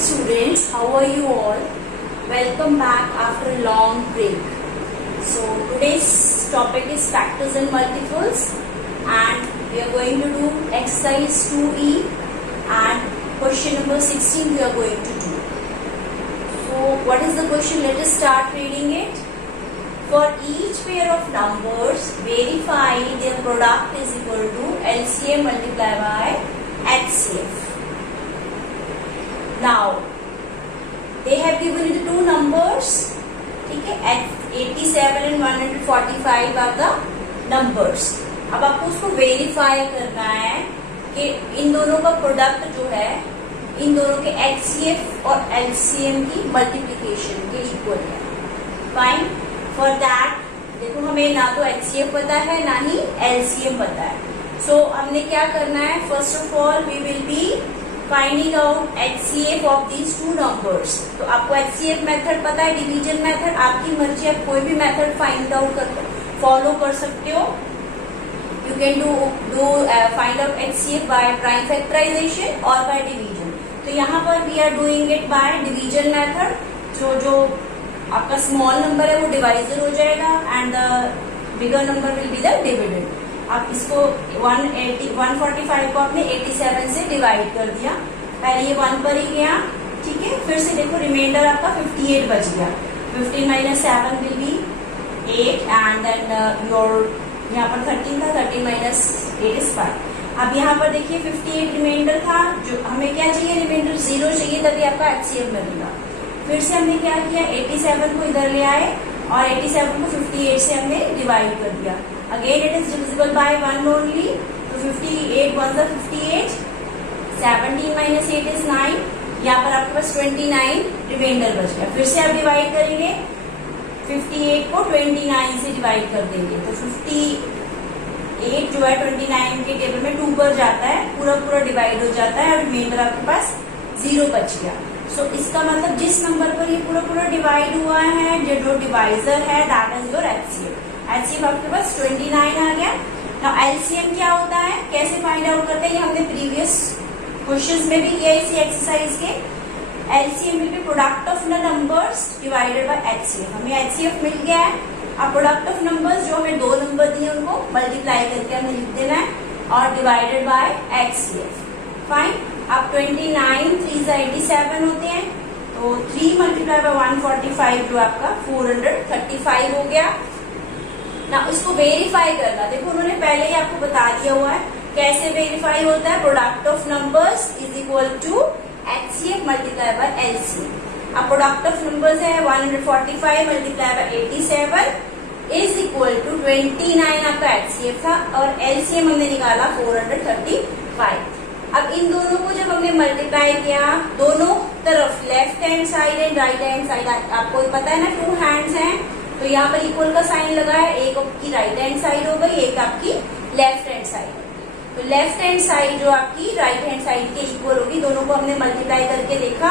students, how are you all? Welcome back after a long break. So today's topic is factors and multiples, and we are going to do exercise 2E and question number 16 we are going to do. So what is the question? Let us start reading it. For each pair of numbers, verify their product is equal to LCM multiplied by HCF. Now, they have given you the two numbers, ठीक है, at 87 and 145 are the numbers. अब आपको उसको verify करना है कि इन दोनों का प्रोडक्ट जो है, इन दोनों के HCF और LCM की मल्टीप्लीकेशन के इक्वल है. फाइन. फॉर दैट देखो हमें ना तो HCF पता है ना ही LCM पता है. सो हमने क्या करना है? First of all we will be finding out HCF of these two numbers. तो आपको HCF मेथड पता है, डिवीजन मेथड. आपकी मर्जी, आप कोई भी मेथड फाइंड आउट कर फॉलो कर सकते हो. You can do find out HCF by prime factorisation और बाय डिवीजन. तो यहाँ पर we are doing it by division method. जो आपका स्मॉल नंबर है वो डिवाइजर हो जाएगा and the bigger number will be the dividend. आप इसको 145 को आपने 87 से डिवाइड कर दिया. पहले ये 1 पर ही गया, ठीक है. फिर से देखो रिमाइंडर आपका 58 बच गया. 15 minus 7 will be 8 and then your यहाँ पर 13 था. 13 माइनस 8 इज 5. अब यहाँ पर देखिए 58 रिमाइंडर था. जो हमें क्या चाहिए? रिमाइंडर 0 चाहिए, तभी आपका HCF मिलेगा. फिर से हमने क्या किया? 87 को इधर ले आए और 87 को 58 से हमने डिवाइड कर दिया. Again it is divisible by 1 only. तो 58 1 जा 58. 17 माइनस 8 इज 9. यहाँ पर आपके पास 29 रिमाइंडर बच गया. फिर से आप डिवाइड करेंगे. 58 को 29 से डिवाइड कर देंगे. तो 58 जो है 29 के टेबल में 2 पर जाता है, पूरा डिवाइड हो जाता है और रिमाइंडर आपके पास 0 बच गया. सो इसका मतलब जिस नंबर पर ये पूरा डिवाइड हुआ है, जो डिवाइजर है, that is your HCF. HCF आपके पास 29 आ गया. नाउ LCM क्या होता है, कैसे फाइंड आउट करते हैं? ये हमने प्रीवियस क्वेश्चंस में भी किया इसी एक्सरसाइज के. LCM will be product of the numbers divided by HCF. हमें HCF मिल गया है. अब प्रोडक्ट ऑफ नंबर्स जो हमें दो नंबर दिए उनको मल्टीप्लाई करके हमें लिख देना है और डिवाइडेड बाय HCF. फाइन. अब 29 3 जा 87 होते हैं. तो 3 मल्टीप्लाई बाय 145 जो आपका 435 हो गया. ना इसको वेरीफाई करना. देखो उन्होंने पहले ही आपको बता दिया हुआ है कैसे वेरीफाई होता है. Product of numbers is equal to HCF multiply by LCM. अब प्रोडक्ट ऑफ नंबर्स है 145 multiply by 87 is equal to 29 आपका HCF था और LCM हमने निकाला 435. अब इन दोनों को जब हमने मल्टीप्लाई किया, दोनों तरफ left hand side and right hand side, आपको पता है ना 2 हैंड्स हैं, तो यहाँ पर इक्वल का साइन लगा है. एक आपकी राइट हैंड साइड हो गई, एक आपकी लेफ्ट हैंड साइड हो गई. तो लेफ्ट हैंड साइड जो आपकी राइट हैंड साइड के इक्वल होगी. दोनों को हमने मल्टीप्लाई करके देखा.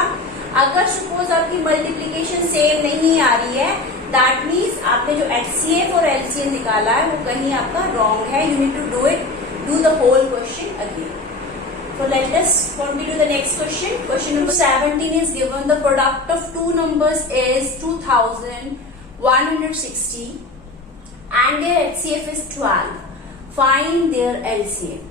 अगर सपोज आपकी मल्टीप्लीकेशन सेम नहीं आ रही है, दैट मीन्स आपने जो HCF और LCM निकाला है वो कहीं आपका रॉन्ग है. You need to do the whole question again. So let us continue the next question. Question number 17 is given the product of two numbers is 2160 and their HCF is 12. Find their LCM.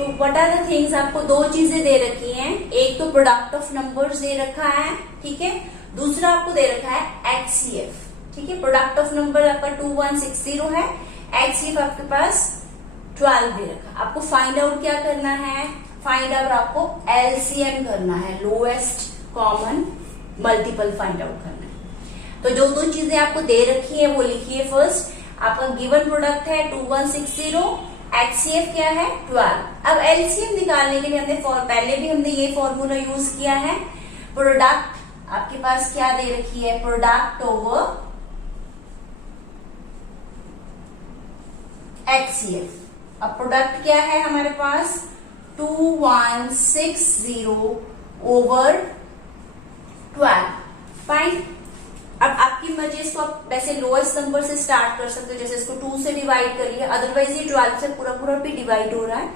तो what are the things? आपको दो चीजें दे रखी हैं. एक तो product of numbers they रखा है, ठीक है. दूसरा आपको दे रखा है HCF, ठीक है. प्रोडक्ट ऑफ नंबर आपका 2160 है, HCF आपके पास 12 दे रखा. आपको फाइंड आउट क्या करना है? फाइंड आउट आपको LCM करना है, lowest common multiple find out करना है. तो जो दो चीजें आपको दे रखी है वो लिखिए. फर्स्ट आपका गिवन प्रोडक्ट है 2160, HCF क्या है 12. अब LCM निकालने के लिए पहले भी हमने ये फॉर्मूला यूज किया है. प्रोडक्ट आपके पास क्या दे रखी है? Product over HCF. अब प्रोडक्ट क्या है हमारे पास? 2160 ओवर 12. फाइन. अब आपकी मर्जी, इसको आप वैसे लोएस्ट नंबर से स्टार्ट कर सकते हो, जैसे इसको 2 से डिवाइड करिए. अदरवाइज ये 12 से पूरा भी डिवाइड हो रहा है.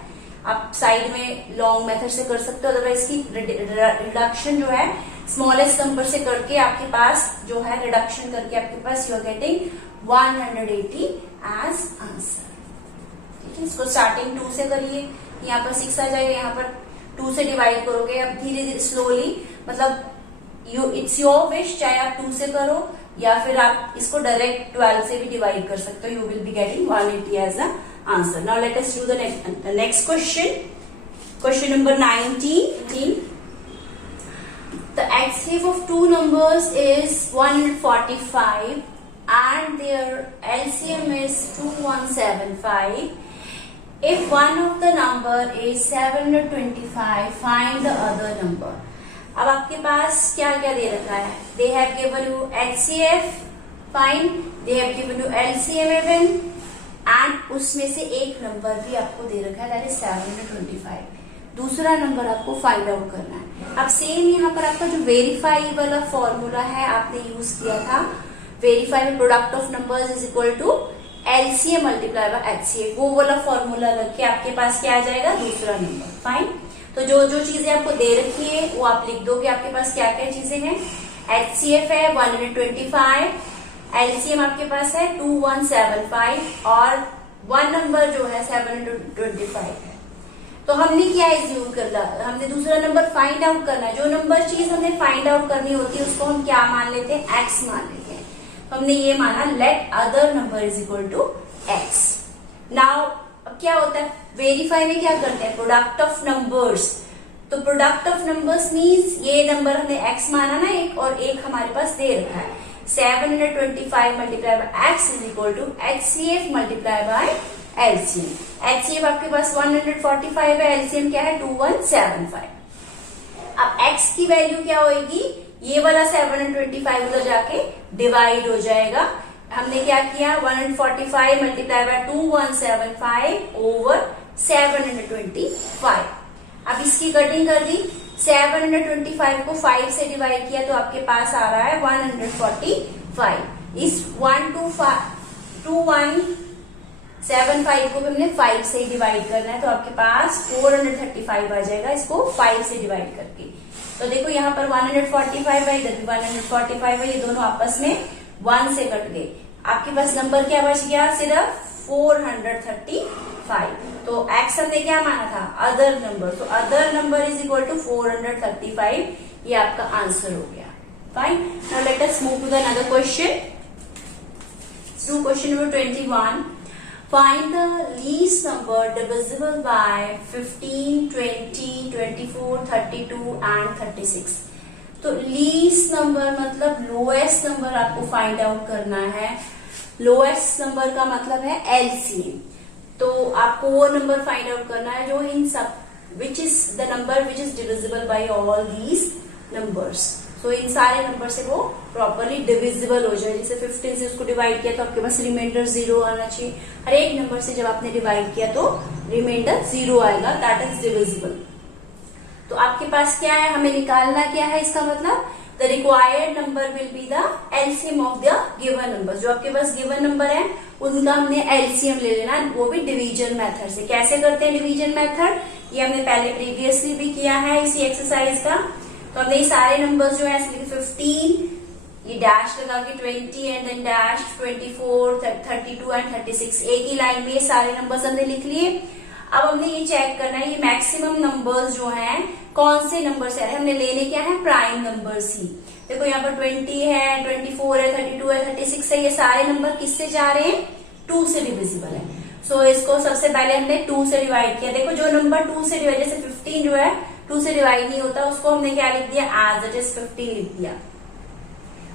आप साइड में लॉन्ग मेथड से कर सकते हो, अदरवाइज की रिडक्शन जो है स्मॉलेस्ट नंबर से करके आपके पास जो है रिडक्शन करके आपके पास you are getting 180 as answer. ठीक है, इसको स्टार्टिंग 2 से करिए, यहाँ पर 6 आ जाएगा, यहाँ पर 2 से डिवाइड करोगे। अब धीरे धीरे स्लोली, मतलब इट्स योर विश, चाहे आप 2 से करो या फिर आप इसको डायरेक्ट 12 से भी डिवाइड कर सकते हो। You will be getting 180 as a answer. Now let us do the next question, question number 19। The HCF of two numbers is 145 and their LCM is 2175. If one of the number is 725, find the other number. अब आपके पास क्या क्या दे रखा है? They have given you HCF, find. They have given you LCM even, and उसमें से एक number भी आपको दे रखा है, that is 725. दूसरा नंबर आपको फाइंड आउट करना है। अब सेम यहाँ पर आपका जो वेरीफाई वाला फॉर्मूला है आपने यूज किया था, वेरीफाई में product of numbers is equal to LCM multiply by HCF, वो वाला फॉर्मूला रख के आपके पास क्या आ जाएगा? दूसरा नंबर। फाइन, तो जो जो चीजें आपको दे रखी है वो आप लिख दो कि आपके पास क्या क्या चीजें हैं। एचसीएफ है 125, एलसीएम आपके पास है 2175 और वन नंबर जो है 725 है। तो हमने क्या एज्यूम करना, हमने दूसरा नंबर फाइंड आउट करना है। जो नंबर चीज हमने फाइंड आउट करनी होती है उसको हम क्या मान लेते हैं? एक्स मान लेते हैं। तो हमने ये माना let other number is equal to x. Now अब क्या होता है, वेरीफाई में क्या करते हैं? Product of numbers. तो प्रोडक्ट ऑफ नंबर्स मीन्स ये नंबर हमने एक्स माना ना एक, और एक हमारे पास दे रखा है 725 multiply by x is equal to HCF multiply by LCM. HCF आपके पास 145 है, एलसीएम क्या है? 2175। अब एक्स की वैल्यू क्या होगी? ये वाला 725 उधर जाके डिवाइड हो जाएगा। हमने क्या किया? 145 मल्टीप्लाई बाय 2175 ओवर 725। अब इसकी कटिंग कर दी, 725 को 5 से डिवाइड किया तो आपके पास आ रहा है 145। इस 2175 को भी हमने 5 से डिवाइड करना है तो आपके पास 435 आ जाएगा, इसको 5 से डिवाइड करके। तो देखो यहाँ पर 145 है, इधर भी 145 है, ये दोनों आपस में 1 से कट गए। आपके पास नंबर क्या बच गया? सिर्फ 435। तो एक्स हमने क्या माना था? Other number. तो other number is equal to 435, ये आपका आंसर हो गया। Fine, now let us move to the another question. Do question number 21। Find the least number divisible by 15, 20, 24, 32 and 36. तो लीस्ट नंबर मतलब लोएस्ट नंबर आपको find out करना है। Lowest number का मतलब है एलसीएम। तो आपको वो नंबर फाइंड आउट करना है जो इन सब which is the number which is divisible by all these numbers. तो इन सारे नंबर से वो प्रॉपरली डिविजिबल हो जाए। जैसे 15 से उसको डिवाइड किया तो आपके पास रिमाइंडर 0 आना चाहिए। हर एक नंबर से जब आपने डिवाइड किया तो रिमाइंडर 0 आएगा, दैट इज डिविजिबल। तो आपके पास क्या है? हमें निकालना क्या है? इसका मतलब the required number will be the LCM of the given number. जो आपके पास गिवन नंबर है उनका हमने एलसीएम ले लेना, वो भी डिवीजन मेथड से। कैसे करते हैं डिवीजन मेथड? ये हमने पहले प्रीवियसली भी किया है इसी एक्सरसाइज का। तो हमने ये सारे नंबर्स जो है 15, ये डैश लगा के 20 एंड देन डैश 24, 32 एंड 36, एक ही लाइन में ये सारे नंबर्स हमने लिख लिए। अब हमने ये चेक करना है ये मैक्सिमम नंबर्स जो हैं कौन से नंबर से आ रहे हैं। हमने लेने क्या है? प्राइम नंबर्स ही। देखो यहाँ पर 20 है, 24 है, 32 है, 36 है, ये सारे नंबर किससे जा रहे हैं? 2 से डिविजिबल है। सो इसको सबसे पहले हमने 2 से डिवाइड किया। देखो जो नंबर 2 से डिवाइड, जैसे 15 जो है 2 से डिवाइड नहीं होता, उसको हमने क्या लिख दिया? एज इट इज 15 लिख दिया।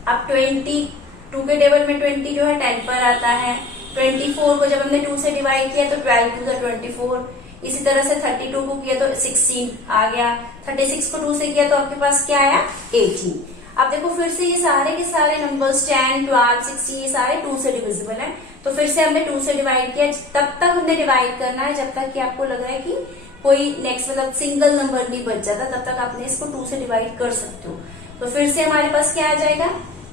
अब 22 के टेबल में 20 जो है 10 पर आता है। 24 को जब हमने 2 से डिवाइड किया तो 12 टू 24। इसी तरह से 32 को किया तो 16 आ गया। 36 को 2 से किया तो आपके पास क्या आया? 18। अब देखो फिर से ये सारे के सारे नंबर्स 10, 12, 16 ये सारे 2 से डिविजिबल है। तो फिर से हमने 2 से डिवाइड किया। तब तक हमने डिवाइड करना है जब तक कि आपको लग रहा है कि कोई नेक्स्ट मतलब सिंगल नंबर नहीं बच जाता, तब तक आपने इसको 2 से डिवाइड कर सकते हो। तो फिर से हमारे पास क्या आ जाएगा?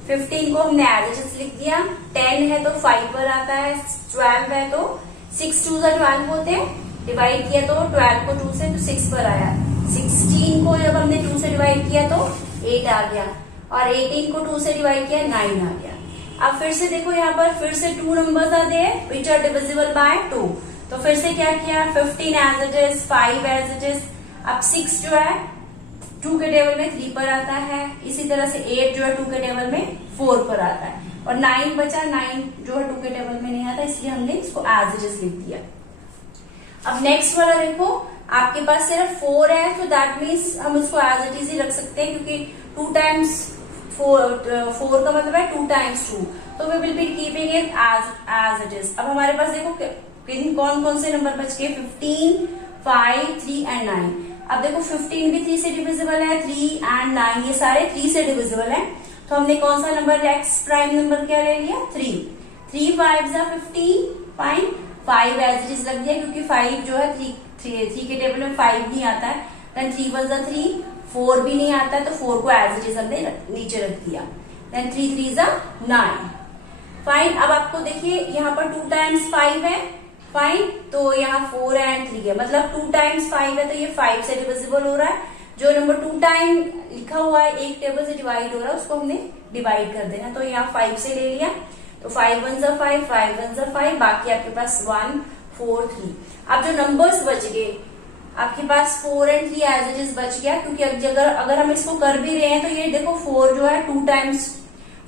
15 को हमने एज इट इज लिख दिया। 10 है तो 5 पर आता है, 12 है तो 6 2 12 होते हैं, डिवाइड किया तो 12 को 2 से तो 6 पर आया, 16 को जब हमने 2 से डिवाइड किया तो 8 आ गया, और 18 को 2 से डिवाइड किया 9 आ गया। अब फिर से देखो यहाँ पर फिर से 2 नंबर्स आते हैं विच आर डिविजिबल बाय 2, तो फिर से क्या किया, 15 as it is, 5 as it is. अब 6 जो है 2 के टेबल में 3 पर आता है, इसी तरह से 8 जो है 2 के टेबल में 4 पर आता है, और 9 बचा, 9 जो है 2 के टेबल में नहीं आता, इसलिए हमने इसको एज इट इज लिख दिया। अब नेक्स्ट वाला देखो, आपके पास सिर्फ 4 है, तो दैट मीन्स हम उसको एज इट इज ही रख सकते हैं, क्योंकि 2 टाइम्स 4 का मतलब है 2 टाइम्स 2, तो we will be keeping it as it is. अब हमारे पास देखो कौन कौन से नंबर बच गए, 15, 5, 3 एंड 9। अब देखो 15 भी 3 से डिविजिबल है, 3 एंड 9 ये सारे 3 से डिविजिबल है, तो हमने कौन सा नंबर एक्स प्राइम नंबर क्या ले लिया, 3। 3 5 15, फाइन, 5 एज इट इज लग दिया, क्योंकि 5 जो है 3 के टेबल में 5 नहीं आता है, देन 3 1 3, 4 भी नहीं आता है, तो 4 को एज इट इज हमने नीचे रख दिया, देन 3 3 9, फाइन। अब आपको देखिए यहाँ पर 2 टाइम्स 5 है, फाइन, तो यहाँ 4 एंड 3 है, मतलब 2 टाइम्स 5 है, तो ये 5 से डिविजिबल हो रहा है। जो नंबर 2 टाइम लिखा हुआ है एक टेबल से डिवाइड हो रहा है, उसको हमने डिवाइड कर देना, तो यहाँ 5 से ले लिया, तो 5 1 5, 5 1 5, बाकी आपके पास 1 4 3। अब जो नंबर्स बच गए आपके पास 4 एंड 3 एज इट इज बच गया, क्योंकि अगर हम इसको कर भी रहे हैं तो ये देखो 4 जो है 2 टाइम्स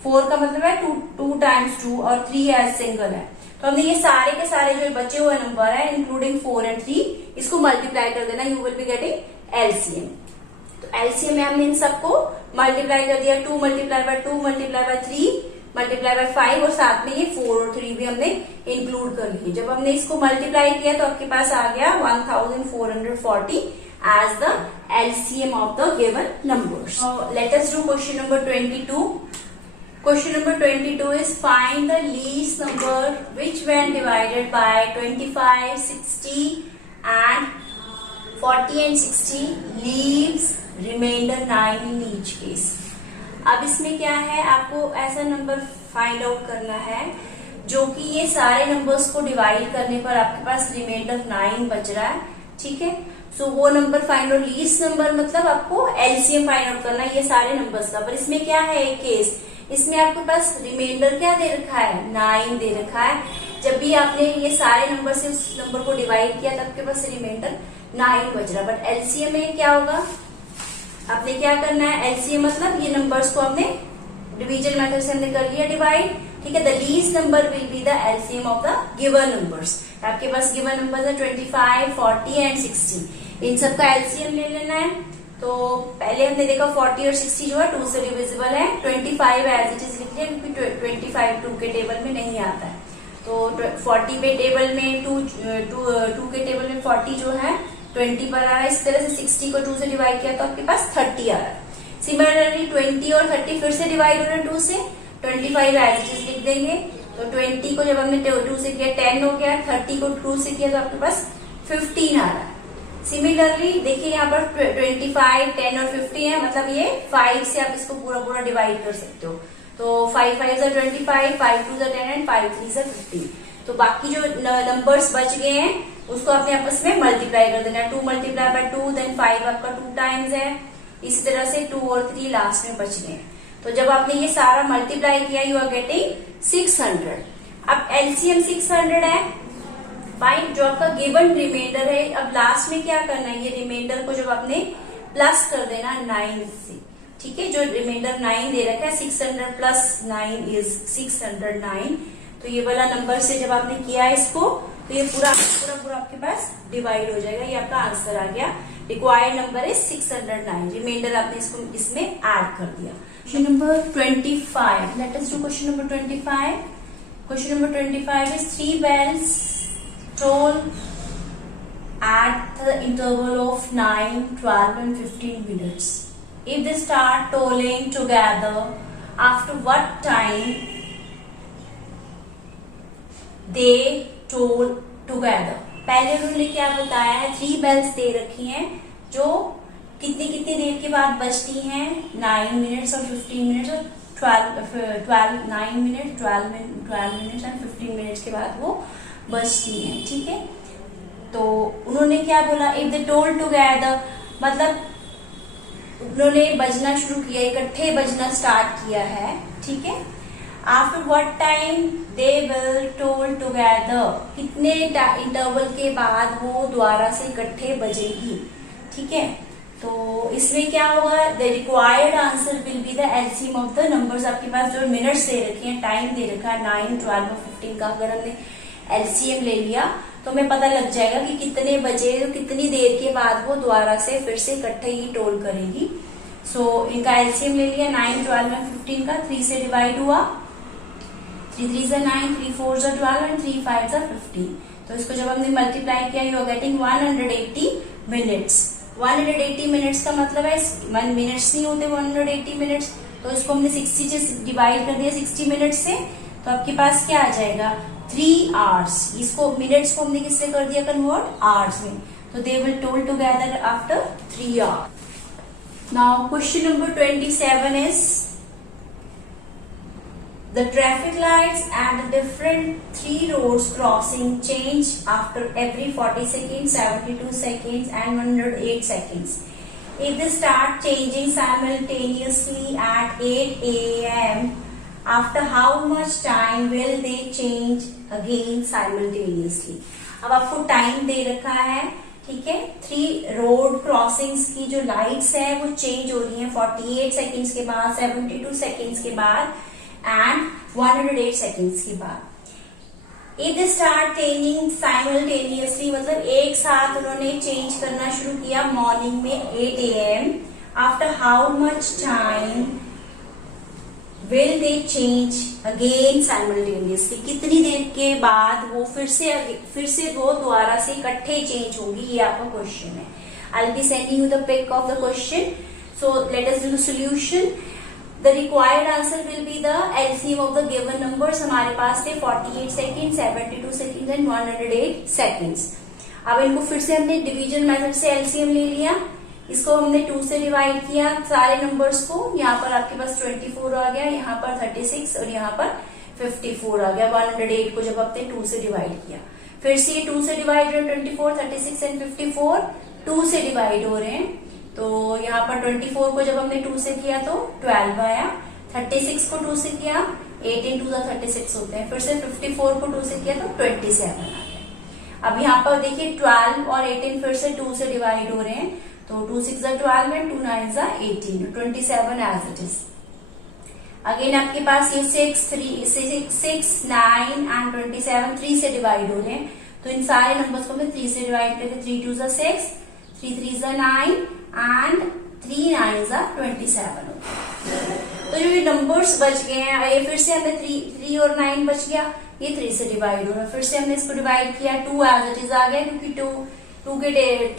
4 का मतलब है 2 टाइम्स 2, और 3 एज सिंगल है, तो हमने ये सारे के सारे जो बचे हुए नंबर है इंक्लूडिंग 4 एंड 3, इसको मल्टीप्लाई कर देना, you will be getting LCM. तो एलसीएम में हमने इन सबको मल्टीप्लाई कर दिया, 2 multiply by 2 multiply by 3 multiply by 5, और साथ में ये 4 और 3 भी हमने इंक्लूड कर लिए। जब हमने इसको मल्टीप्लाई किया तो आपके पास आ गया 1440 as the LCM of the given numbers. Let us do question number 22। Question number 22 is find the least number which when divided by 25, 60 and 40 and 60 leaves remainder 9 in each case। अब इसमें क्या है, आपको ऐसा नंबर फाइंड आउट करना है जो कि ये सारे नंबर्स को डिवाइड करने पर आपके पास रिमाइंडर 9 बच रहा है, ठीक है। सो वो number find out, least number मतलब आपको एलसीएम फाइंड आउट करना है ये सारे नंबर्स का। पर इसमें क्या है एक केस, इसमें आपके पास रिमाइंडर क्या दे रखा है, 9 दे रखा है। जब भी आपने ये सारे नंबर से उस नंबर को डिवाइड किया तब आपके पास रिमाइंडर 9 बच रहा। बट एलसीएम में क्या होगा, आपने क्या करना है, एलसीएम मतलब ये नंबर्स को हमने डिवीजन मेथड से हमने कर लिया डिवाइड, ठीक है। The least number will be the LCM of the given numbers. आपके पास गिवन नंबर है 25, 40 एंड 60, इन सबका एलसीएम ले लेना है। तो पहले हमने देखा 40 और 60 जो है 2 से डिविजिबल है, 25 एज इट इज लिख लिया क्योंकि 25 2 के टेबल में नहीं आता है, तो 40 पे टेबल में 2 के टेबल में 40 जो है 20 पर आ रहा है। इस तरह से 60 को 2 से डिवाइड किया तो आपके पास 30 आ रहा है। सिमिलरली 20 और 30 फिर से डिवाइड हो रहा है 2 से, 25 एज इट इज लिख देंगे, तो 20 को जब हमने 2 से किया 10 हो गया, 30 को 2 से किया तो आपके पास 15 आ रहा है। सिमिलरली देखिए यहाँ पर 25, 10 और 15 है, मतलब ये 5 से आप इसको पूरा पूरा डिवाइड कर सकते हो। तो 5 5 जा 25, 5 2 जा 10 एंड 5 3 जा 15। तो बाकी जो नंबर्स बच गए हैं उसको आपने आपस में मल्टीप्लाई कर देना, 2 मल्टीप्लाई बाय 2, देन 5 आपका 2 टाइम्स है, इसी तरह से 2 और 3 लास्ट में बच गए। तो जब आपने ये सारा मल्टीप्लाई किया यू आर गेटिंग 600। अब एलसीएम 600 है, फाइन, जो आपका गिवन रिमाइंडर है। अब लास्ट में क्या करना है, ये रिमाइंडर को जब आपने प्लस कर देना 9 से, ठीक है। जो रिमाइंडर 9 दे रखा है 600 प्लस 9 इज 609, तो ये वाला नंबर से जब आपने किया इसको तो ये पूरा आपके पास डिवाइड हो जाएगा, ये आपका आंसर आ गया। रिक्वायर्ड नंबर इज 609, रिमाइंडर आपने इसको इसमें ऐड कर दिया। Question number 25, late us do question number 25। Question number 25 is 3 bells toll at the interval of 9, 12 and 15 minutes. If they start tolling together, after what time they toll together? पहले उन्होंने क्या बताया है, 3 bells दे रखी हैं जो कितनी कितनी देर के बाद बजती हैं, 9 मिनट्स और 15 मिनट्स और 9 मिनट 12 मिनट्स एंड 15 मिनट्स के बाद वो बजती हैं, ठीक है। तो उन्होंने क्या बोला, इफ दे टोल्ड टुगेदर, मतलब उन्होंने बजना शुरू किया, इकट्ठे बजना स्टार्ट किया है, ठीक है। After what time they will told together, कितने इंटरवल के बाद वो दोबारा से इकट्ठे बजेगी, ठीक है। तो इसमें क्या होगा, the required answer will be the LCM of the numbers. आपके पास जो मिनट्स दे रखे हैं, टाइम दे रखा है 9, 12 और 15 का, अगर हमने एलसीएम ले लिया तो हमें पता लग जाएगा कि कितने बजे, तो कितनी देर के बाद वो दोबारा से फिर से इकट्ठे ही टोल करेगी। सो इनका एलसीएम ले लिया, 9, 12 और 15 का, 3 से डिवाइड हुआ, 3 3 से 9, 3 4 से 12 एंड 3 5 से 15। तो इसको जब हमने मल्टीप्लाई किया, you are getting 180 minutes. 180 minutes का मतलब है, मिनट्स नहीं होते 180 मिनट्स, तो इसको हमने 60 से डिवाइड कर दिया 60 मिनट्स से, तो आपके पास क्या आ जाएगा 3 आवर्स। इसको मिनट्स को हमने किससे कर दिया कन्वर्ट, आवर्स में। तो they will told together after 3 hours. Now question number 27 is the traffic lights at the different 3 roads crossing change after every 40 seconds, 72 seconds and 108 seconds. If they start changing simultaneously at 8 a.m., after how much time will they change again simultaneously? अब आपको time दे रखा है, ठीक है। 3 road crossings की जो lights है वो चेंज हो रही है 48 सेकेंड्स के बाद, 72 सेकेंड्स के बाद एंड 108 सेकेंड्स के बाद। If they start changing simultaneously, मतलब एक साथ उन्होंने चेंज करना शुरू किया मॉर्निंग में 8 AM, after how much time will they change again simultaneously, कितनी देर के बाद वो फिर से वो दोबारा से इकट्ठे चेंज होंगी, ये आपका क्वेश्चन है। I will be sending you the pic of the question, so let us do the solution. The required answer will be the LCM of the given numbers। हमारे पास थे 48 सेकेंड, 72 सेकेंड एंड 108 सेकेंड्स। अब इनको फिर से हमने division method से LCM ले लिया, इसको हमने 2 से डिवाइड किया सारे नंबर्स को। यहाँ पर आपके पास 24 आ गया, यहाँ पर 36 और यहाँ पर 54 आ गया। 108 को जब आपने 2 से डिवाइड किया, फिर से ये 2 से डिवाइड हो, 24, 36 एंड 54 2 से डिवाइड हो रहे हैं। तो यहाँ पर 24 को जब हमने 2 से किया तो 12 आया, 36 को 2 से किया, 8 × 2 = 36 होते हैं, फिर से 54 को 2 से किया तो 27 आ गया। अब यहाँ पर देखिए 12 और 18 फिर से 2 से डिवाइड हो रहे हैं, तो 2 6 = 12 and 2 9 = 18, 27 as it is. Again आपके पास ये 6, 9 एंड 27 3 से डिवाइड हो रहे हैं, तो इन सारे नंबर्स को मैं 3 से डिवाइड करके 3 2 = 6, 3 3 = 9 एंड 3 9 = 27 होता है। तो जो ये नंबर्स बच गए हैं, ये फिर से हमें 3 और 9 बच गया, ये 3 से डिवाइड हो रहा है, फिर से हमने इसको डिवाइड किया, 2 एज इट इज आ गया, क्योंकि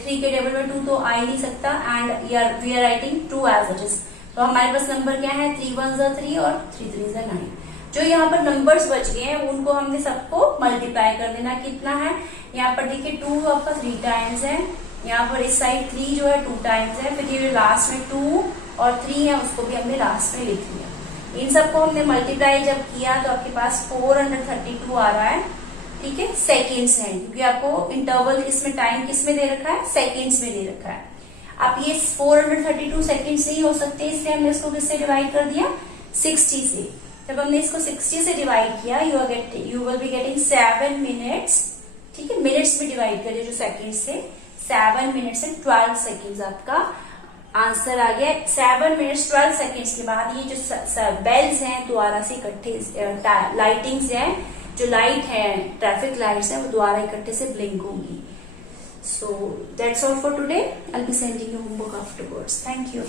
3 के टेबल में 2 तो आ ही नहीं सकता, and we are writing 2 as it is. तो हमारे पास नंबर क्या है, 3 1 = 3 और 3 3 = 9। जो यहाँ पर नंबर्स बच गए हैं उनको हमने सबको मल्टीप्लाई कर देना। कितना है, यहाँ पर देखिए 2 आपका 3 टाइम्स है, यहाँ पर इस साइड 3 जो है 2 टाइम्स है, फिर ये लास्ट में 2 और 3 है उसको भी हमने लास्ट में लिख लिया। इन सबको हमने मल्टीप्लाई जब किया तो आपके पास 432 आ रहा है, ठीक है, सेकेंड्स है, क्योंकि आपको इंटरवल इसमें टाइम किस में दे रखा है, सेकेंड्स में दे रखा है। अब ये 432 सेकेंड्स नहीं हो सकते, इसलिए हमने इसको किससे डिवाइड कर दिया, 60 से। जब हमने इसको 60 से डिवाइड किया, you will be getting 7 minutes, ठीक है, मिनट्स में डिवाइड करिए जो सेकेंड से, 7 मिनट्स एंड 12 सेकेंड्स आपका आंसर आ गया। 7 मिनट्स 12 सेकेंड्स के बाद ये जो बेल्स हैं दोबारा से इकट्ठे, लाइटिंग्स हैं, जो लाइट है ट्रैफिक लाइट्स हैं, वो दोबारा इकट्ठे से ब्लिंक होंगी। So that's all for today. I will be sending you homework afterwards. Thank you.